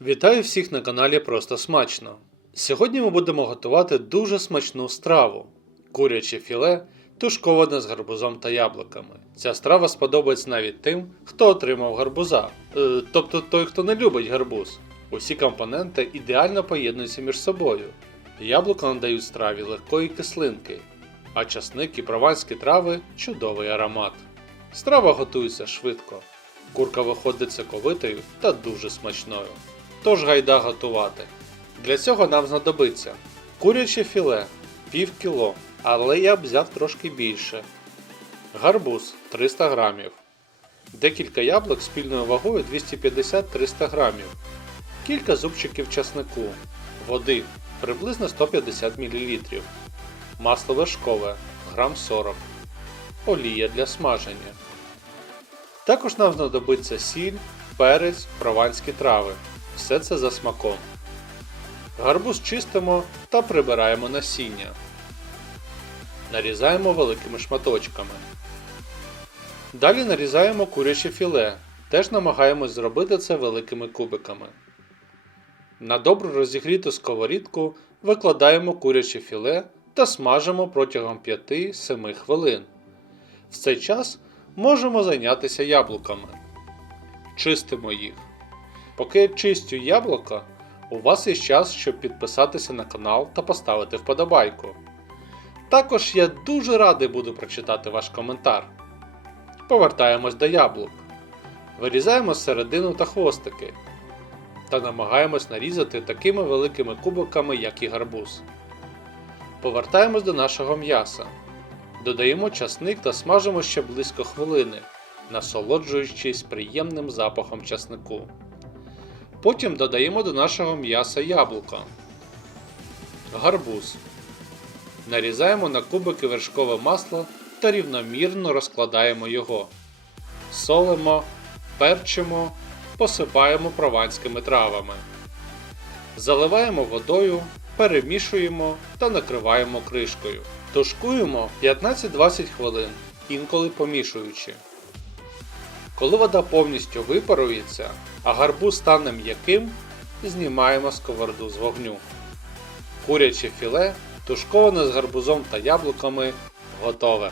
Вітаю всіх на каналі Просто Смачно. Сьогодні ми будемо готувати дуже смачну страву куряче філе, тушковане з гарбузом та яблуками. Ця страва сподобається навіть тим, хто отримав гарбуза, Е, тобто той, хто не любить гарбуз. Усі компоненти ідеально поєднуються між собою. Яблука надають страві легкої кислинки, а часник і прованські трави чудовий аромат. Страва готується швидко. Курка виходить соковитою та дуже смачною. Тож гайда готувати. Для цього нам знадобиться куряче філе пів кіло, але я б взяв трошки більше. Гарбуз 300 грамів. Декілька яблук спільною вагою 250-300 грамів. Кілька зубчиків часнику. Води приблизно 150 мл. Масло вершкове грам 40 Олія для смаження. Також нам знадобиться сіль, перець, прованські трави. Все це за смаком. Гарбуз чистимо та прибираємо насіння. Нарізаємо великими шматочками. Далі нарізаємо куряче філе. Теж намагаємось зробити це великими кубиками. На добру розігріту сковорідку викладаємо куряче філе та смажимо протягом 5-7 хвилин. В цей час можемо зайнятися яблуками. Чистимо їх. Поки я чистю яблука, у вас є час, щоб підписатися на канал та поставити вподобайку. Також я дуже радий буду прочитати ваш коментар. Повертаємось до яблук. Вирізаємо середину та хвостики. Та намагаємось нарізати такими великими кубиками, як і гарбуз. Повертаємось до нашого м'яса. Додаємо часник та смажимо ще близько хвилини, насолоджуючись приємним запахом часнику. Потім додаємо до нашого м'яса яблука, гарбуз. Нарізаємо на кубики вершкове масло та рівномірно розкладаємо його. Солимо, перчимо, посипаємо прованськими травами. Заливаємо водою, перемішуємо та накриваємо кришкою. Тушкуємо 15-20 хвилин, інколи помішуючи. Коли вода повністю випарується, а гарбуз стане м'яким, знімаємо сковороду з вогню. Куряче філе, тушковане з гарбузом та яблуками, готове.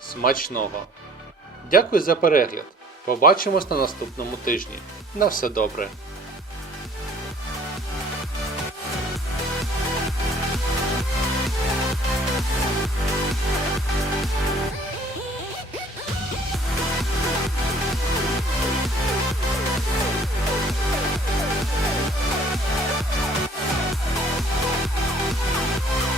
Смачного! Дякую за перегляд! Побачимось на наступному тижні. На все добре!